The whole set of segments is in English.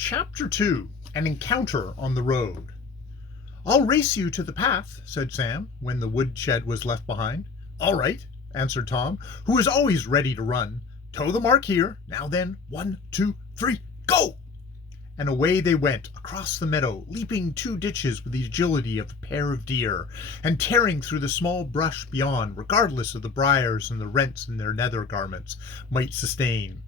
Chapter 2. An Encounter on the Road. "I'll race you to the path," said Sam, when the woodshed was left behind. "All right," answered Tom, who was always ready to run. "Toe the mark here. Now then, 1, 2, 3, go!" And away they went, across the meadow, leaping 2 ditches with the agility of a pair of deer, and tearing through the small brush beyond, regardless of the briars and the rents in their nether garments might sustain.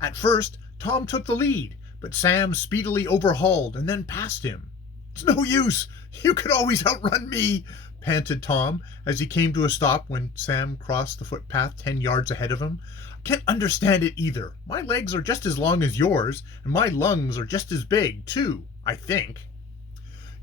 At first, Tom took the lead, but Sam speedily overhauled and then passed him. "It's no use. You could always outrun me," panted Tom, as he came to a stop when Sam crossed the footpath 10 yards ahead of him. "I can't understand it either. My legs are just as long as yours, and my lungs are just as big, too, I think."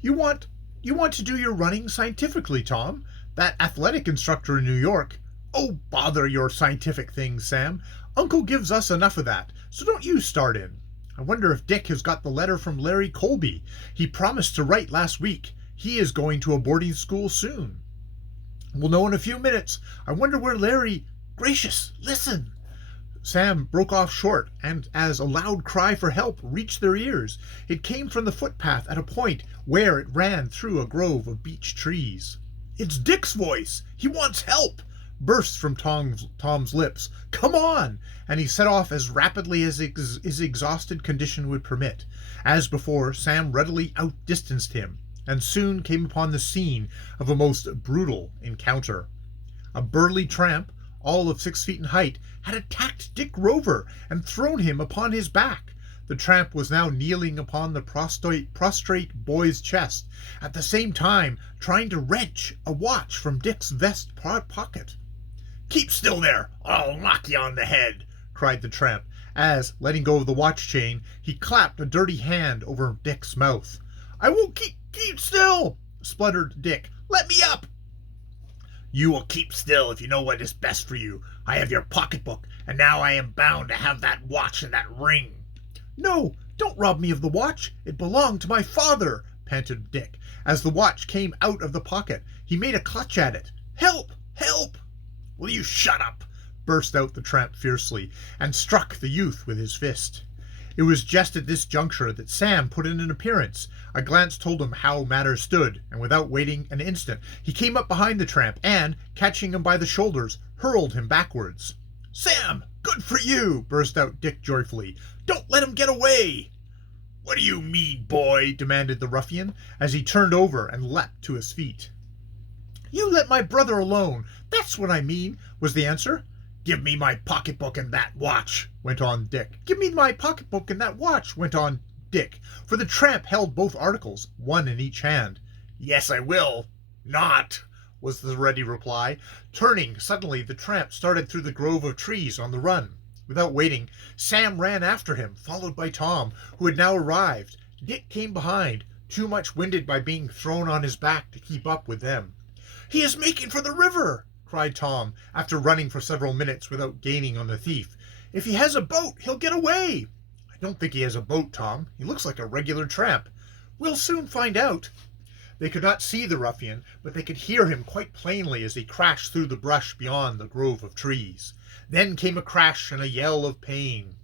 You want to do your running scientifically, Tom. That athletic instructor in New York—" "Oh, bother your scientific things, Sam. Uncle gives us enough of that, so don't you start in. I wonder if Dick has got the letter from Larry Colby. He promised to write last week. He is going to a boarding school soon." "We'll know in a few minutes. I wonder where Larry— Gracious, listen!" Sam broke off short, and as a loud cry for help reached their ears, it came from the footpath at a point where it ran through a grove of beech trees. "It's Dick's voice! He wants help!" burst from Tom's lips. "Come on!" And he set off as rapidly as his exhausted condition would permit. As before, Sam readily outdistanced him, and soon came upon the scene of a most brutal encounter. A burly tramp, all of 6 feet in height, had attacked Dick Rover and thrown him upon his back. The tramp was now kneeling upon the prostrate boy's chest, at the same time trying to wrench a watch from Dick's vest pocket. "Keep still there, or I'll knock you on the head," cried the tramp, as, letting go of the watch chain, he clapped a dirty hand over Dick's mouth. "I won't keep still," spluttered Dick. "Let me up." "You will keep still if you know what is best for you. I have your pocketbook, and now I am bound to have that watch and that ring." "No, don't rob me of the watch. It belonged to my father," panted Dick. As the watch came out of the pocket, he made a clutch at it. "Help! Help!" "Will you shut up?" burst out the tramp fiercely, and struck the youth with his fist. It was just at this juncture that Sam put in an appearance. A glance told him how matters stood, and without waiting an instant, he came up behind the tramp and, catching him by the shoulders, hurled him backwards. "Sam, good for you!" burst out Dick joyfully. "Don't let him get away!" "What do you mean, boy?" demanded the ruffian, as he turned over and leapt to his feet. "You let my brother alone, that's what I mean," was the answer. "Give me my pocketbook and that watch," went on Dick. "Give me my pocketbook and that watch," went on Dick, for the tramp held both articles, one in each hand. "Yes, I will. Not," was the ready reply. Turning suddenly, the tramp started through the grove of trees on the run. Without waiting, Sam ran after him, followed by Tom, who had now arrived. Dick came behind, too much winded by being thrown on his back to keep up with them. "He is making for the river!" cried Tom, after running for several minutes without gaining on the thief. "If he has a boat, he'll get away." "I don't think he has a boat, Tom. He looks like a regular tramp." "We'll soon find out." They could not see the ruffian, but they could hear him quite plainly as he crashed through the brush beyond the grove of trees. Then came a crash and a yell of pain.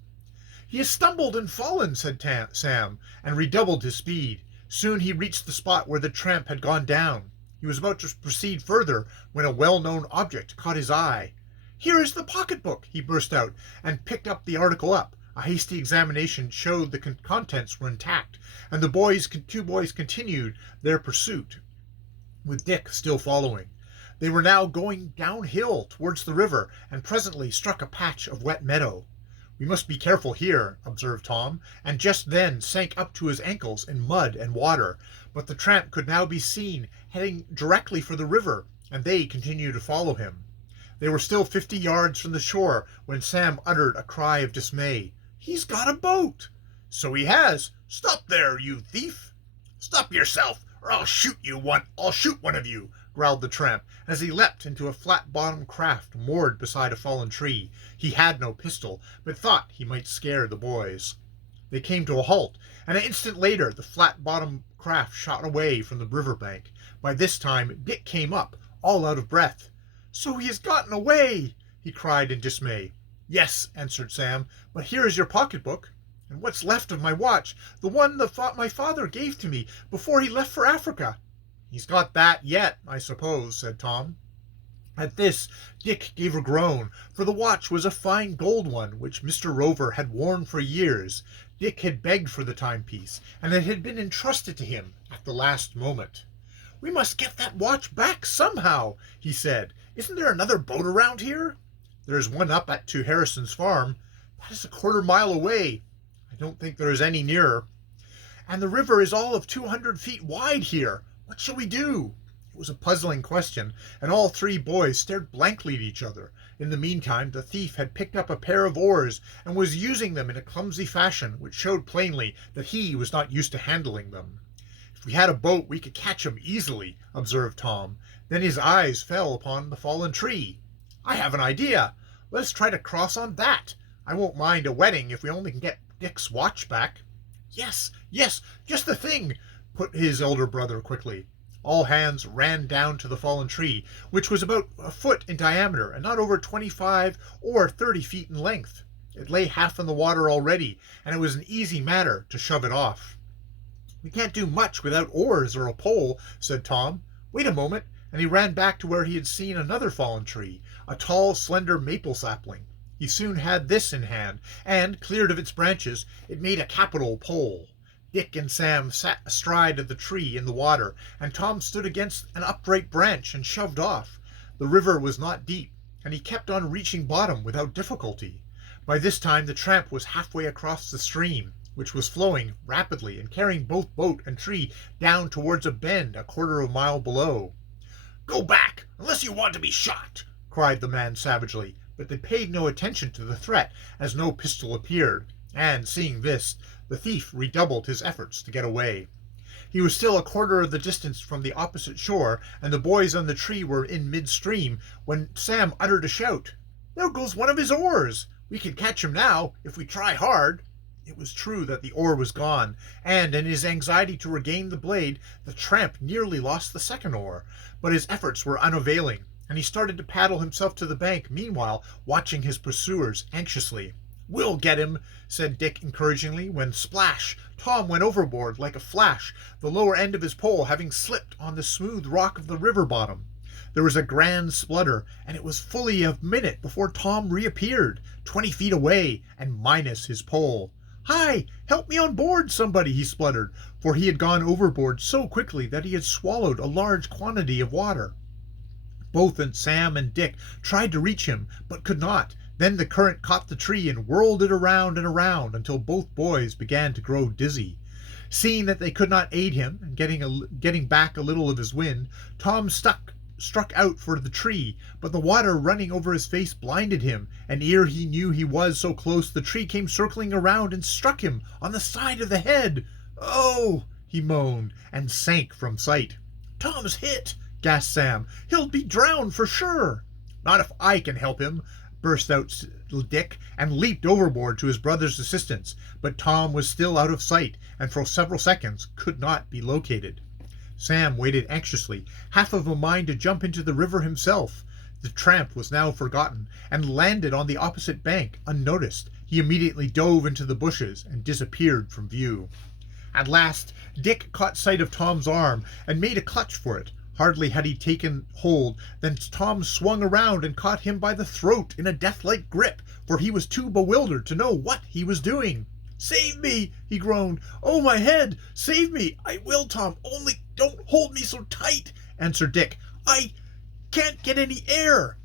"He has stumbled and fallen," said Sam, and redoubled his speed. Soon he reached the spot where the tramp had gone down. He was about to proceed further when a well-known object caught his eye. "Here is the pocketbook," he burst out, and picked the article up. A hasty examination showed the contents were intact, and the 2 boys continued their pursuit, with Dick still following. They were now going downhill towards the river, and presently struck a patch of wet meadow. "We must be careful here," observed Tom, and just then sank up to his ankles in mud and water. But the tramp could now be seen heading directly for the river, and they continued to follow him. They were still 50 yards from the shore when Sam uttered a cry of dismay. "He's got a boat!" "So he has! Stop there, you thief!" "Stop yourself, or I'll shoot one of you!" growled the tramp, as he leapt into a flat-bottomed craft moored beside a fallen tree. He had no pistol, but thought he might scare the boys. They came to a halt, and an instant later the flat-bottomed craft shot away from the river bank. By this time Dick came up, all out of breath. "So he has gotten away!" he cried in dismay. "Yes," answered Sam, "but here is your pocketbook." And what's left of my watch, the one my father gave to me before he left for Africa?" "He's got that yet, I suppose," said Tom. At this, Dick gave a groan, for the watch was a fine gold one which Mr. Rover had worn for years. Dick had begged for the timepiece, and it had been entrusted to him at the last moment. "We must get that watch back somehow," he said. "Isn't there another boat around here?" "There is one up to Harrison's farm." "That is a quarter-mile away." "I don't think there is any nearer." "And the river is all of 200 feet wide here. What shall we do?" It was a puzzling question, and all three boys stared blankly at each other. In the meantime, the thief had picked up a pair of oars and was using them in a clumsy fashion which showed plainly that he was not used to handling them. "If we had a boat, we could catch him easily," observed Tom. Then his eyes fell upon the fallen tree. "I have an idea. Let us try to cross on that. I won't mind a wetting if we only can get Dick's watch back." Yes, just the thing," put his elder brother quickly. All hands ran down to the fallen tree, which was about a foot in diameter and not over 25 or 30 feet in length. It lay half in the water already, and it was an easy matter to shove it off. "We can't do much without oars or a pole," said Tom. "Wait a moment," and he ran back to where he had seen another fallen tree, a tall, slender maple sapling. He soon had this in hand, and, cleared of its branches, it made a capital pole. Dick and Sam sat astride of the tree in the water, and Tom stood against an upright branch and shoved off. The river was not deep, and he kept on reaching bottom without difficulty. By this time the tramp was halfway across the stream, which was flowing rapidly and carrying both boat and tree down towards a bend a quarter of a mile below. "Go back, unless you want to be shot!" cried the man savagely, but they paid no attention to the threat, as no pistol appeared, and, seeing this, the thief redoubled his efforts to get away. He was still a quarter of the distance from the opposite shore, and the boys on the tree were in midstream, when Sam uttered a shout. "There goes one of his oars! We can catch him now, if we try hard." It was true that the oar was gone, and in his anxiety to regain the blade, the tramp nearly lost the second oar, but his efforts were unavailing, and he started to paddle himself to the bank, meanwhile watching his pursuers anxiously. "We'll get him," said Dick encouragingly, when splash! Tom went overboard like a flash, the lower end of his pole having slipped on the smooth rock of the river bottom. There was a grand splutter, and it was fully a minute before Tom reappeared, 20 feet away, and minus his pole. "Hi! Help me on board, somebody!" he spluttered, for he had gone overboard so quickly that he had swallowed a large quantity of water. Both Sam and Dick tried to reach him, but could not. Then the current caught the tree and whirled it around and around until both boys began to grow dizzy. Seeing that they could not aid him, and getting back a little of his wind, Tom struck out for the tree, but the water running over his face blinded him, and ere he knew he was so close, the tree came circling around and struck him on the side of the head. "Oh!" he moaned, and sank from sight. "Tom's hit!" gasped Sam. "He'll be drowned for sure." "Not if I can help him," burst out Dick, and leaped overboard to his brother's assistance, but Tom was still out of sight, and for several seconds could not be located. Sam waited anxiously, half of a mind to jump into the river himself. The tramp was now forgotten, and landed on the opposite bank unnoticed. He immediately dove into the bushes and disappeared from view. At last Dick caught sight of Tom's arm and made a clutch for it. Hardly had he taken hold than Tom swung around and caught him by the throat in a death-like grip, for he was too bewildered to know what he was doing. "Save me!" he groaned. "Oh, my head! Save me! I will, Tom, only don't hold me so tight," answered Dick. "I can't get any air.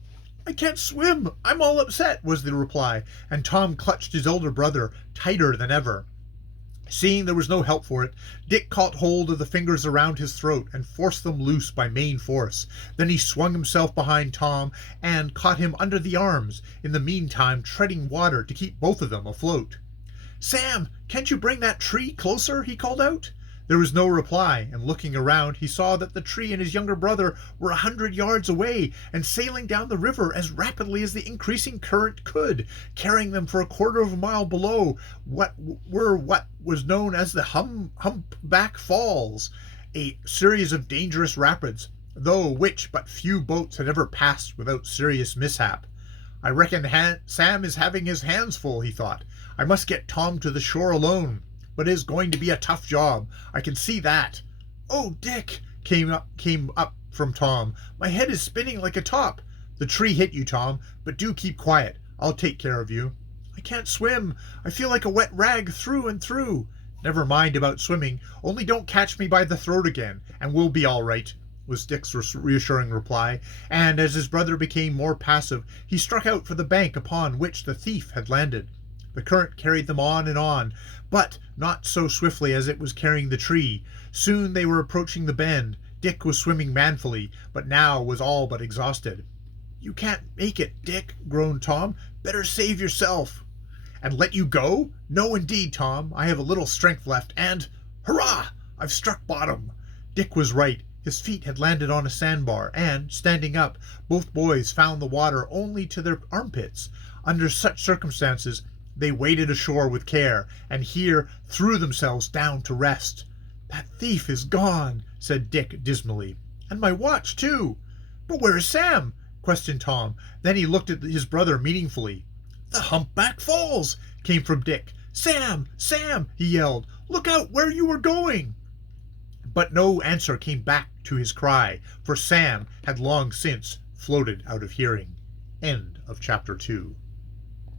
I can't swim. I'm all upset," was the reply, and Tom clutched his elder brother tighter than ever. Seeing there was no help for it, Dick caught hold of the fingers around his throat and forced them loose by main force. Then he swung himself behind Tom and caught him under the arms, in the meantime treading water to keep both of them afloat. "Sam, can't you bring that tree closer?" he called out. There was no reply, and looking around, he saw that the tree and his younger brother were 100 yards away and sailing down the river as rapidly as the increasing current could, carrying them for a quarter of a mile below what was known as the Humpback Falls, a series of dangerous rapids, though which but few boats had ever passed without serious mishap. "I reckon Sam is having his hands full," he thought. I must get Tom to the shore alone, but it is going to be a tough job. I can see that." "Oh, Dick," came up from Tom. "My head is spinning like a top." "The tree hit you, Tom, but do keep quiet. I'll take care of you." "I can't swim. I feel like a wet rag through and through." "Never mind about swimming. Only don't catch me by the throat again, and we'll be all right," was Dick's reassuring reply, and as his brother became more passive, he struck out for the bank upon which the thief had landed. The current carried them on, but not so swiftly as it was carrying the tree. Soon they were approaching the bend. Dick was swimming manfully, but now was all but exhausted. "You can't make it, Dick," groaned Tom. "Better save yourself." "And let you go? No, indeed, Tom. I have a little strength left, and hurrah! I've struck bottom." Dick was right. His feet had landed on a sandbar, and, standing up, both boys found the water only to their armpits. Under such circumstances, they waded ashore with care, and here threw themselves down to rest. "That thief is gone," said Dick dismally. "And my watch, too." "But where is Sam?" questioned Tom. Then he looked at his brother meaningfully. "The Humpback Falls!" came from Dick. "Sam! Sam!" he yelled. "Look out where you were going!" But no answer came back to his cry, for Sam had long since floated out of hearing. End of chapter 2.